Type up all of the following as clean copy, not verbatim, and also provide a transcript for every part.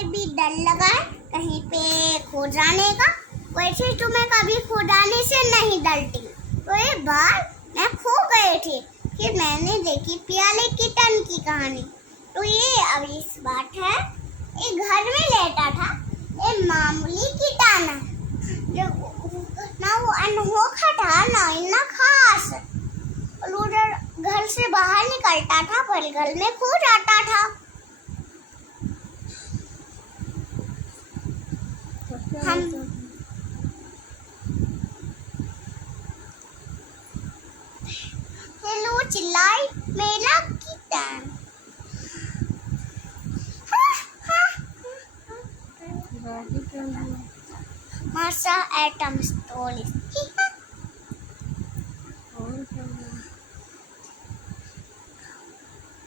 कोई भी डर लगा है कहीं पे खो जाने का, वैसे तो मैं कभी खो जाने से नहीं डरती। तो एक बार मैं खो गए थे, फिर मैंने देखी प्याले किटन की कहानी। तो ये अब इस बात है, एक घर में लेटा था एक मामूली किटाना, जो ना वो अनोखा था ना इतना खास। उधर घर से बाहर निकलता था पर घर में खो जाता था। हम हेलो चिल्लाई मेरा किटन। मासा एटम स्टोरी।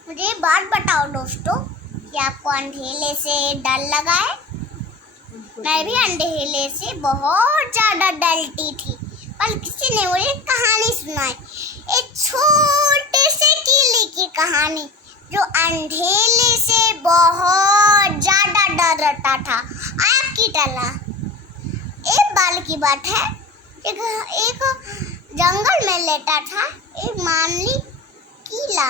मुझे बात बताओ दोस्तों, कि आपको अंधेरे से डर लगा है? मैं भी अंधेरे से बहुत ज्यादा डरती थी, पर किसी ने मुझे कहानी सुनाई, एक छोटे से कीले की कहानी, जो अंधेरे से बहुत ज्यादा डरता था आपकी तरह। एक बार की बात है, एक जंगल में लेटा था एक मामूली कीला।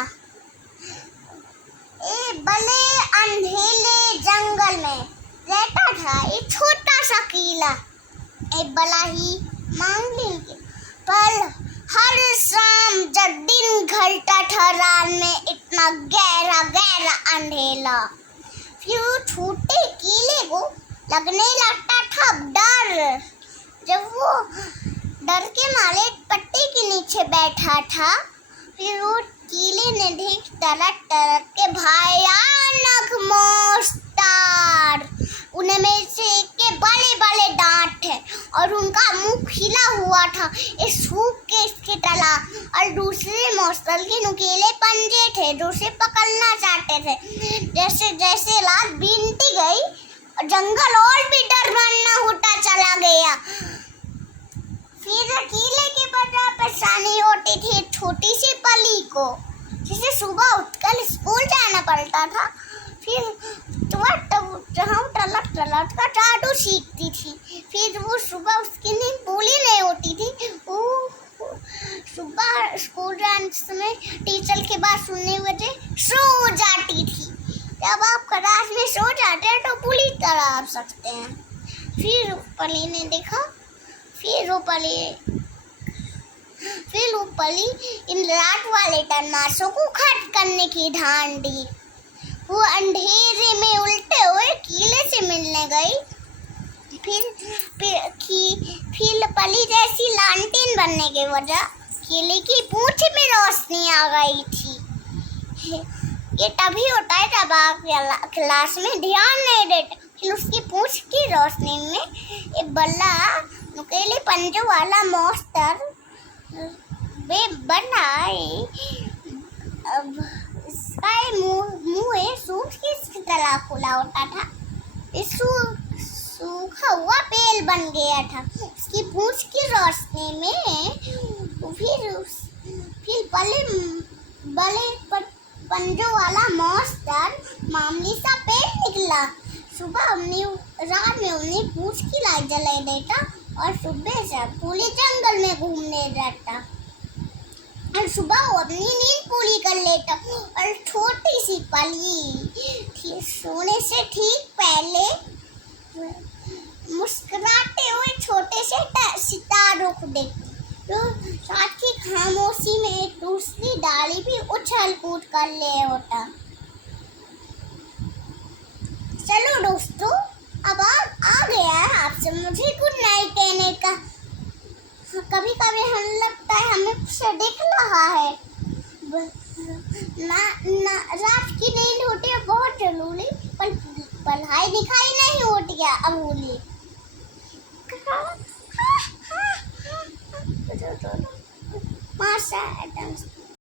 एक बड़े अंधेरे जंगल में रहता था एक छोटा सा कीला, एक बड़ा ही मामूली। पर हर शाम जब दिन ढलता था रात में इतना गहरा गहरा अंधेरा, फिर वो छोटे कीले को लगने लगता था डर। जब वो डर के मारे पत्ते के नीचे बैठा था, फिर वो कीले ने देख तरक तरक के भयानक मॉन्स्टर, उनमें से एक के बड़े बड़े दांत थे और उनका मुंह खिला हुआ था एक सूप के इसके तला, और दूसरे मॉन्स्टर के नुकीले पंजे थे जो उसे पकड़ना चाहते थे। जैसे जैसे रात बीतती गई जंगल और भी डरावना होता चला गया। फिर कीले की बड़ा परेशानी होती थी छोटी सी पली को, जिसे सुबह उठकर स्कूल जाना पड़ता था। फिर टलक टलक का जादू सीखती थी। फिर वो सुबह उसकी नींद पूरी नहीं होती थी। वो सुबह स्कूल जाने समय टीचर की बात सुनने वजह सो जाती थी। जब आप क्लास में सो जाते हैं तो पूरी तरह आप सकते हैं। फिर पली ने देखा, फिर वो पली इन रात वाले टन्नासों को खत्म करने की ठान दी। वो अंधेरे में उल्टे हुए कीले से मिलने गई। फिर पली जैसी लालटेन बनने की वजह कीले की पूंछ में रोशनी आ गई थी। ये तभी होता है जब आप क्लास में ध्यान नहीं देते। फिर उसकी पूंछ की रोशनी में एक बड़ा नुकीले पंजों वाला मॉन्स्टर बनाए। अब इसका मुंह सूख की तरह खुला होता था, सूखा हुआ पेड़ बन गया था। उसकी पूंछ की रोशनी में फिर बड़े पंजों वाला मॉन्स्टर मामूली सा पेड़ निकला। सुबह रात में उन्हें पूंछ की लाइट जला देता और सुबह से पूरे जंगल में घूमने जाता, और सुबह वो अपनी नींद पूरी कर लेता। और छोटी सी पली सोने से ठीक पहले मुस्कुराते हुए छोटे से सितारों को देखती। तो रात की खामोशी में एक दूसरी डाली भी उछल कूद कर ले होता। चलो दोस्तों, अब आ गया है आपसे मुझे गुड नाइट कहने का। कभी कभी हमें लगता है हमें कुछ दिख रहा है। रात की नींद होती है बहुत जरूरी, पर पढ़ाई लिखाई नहीं होती है अमूली।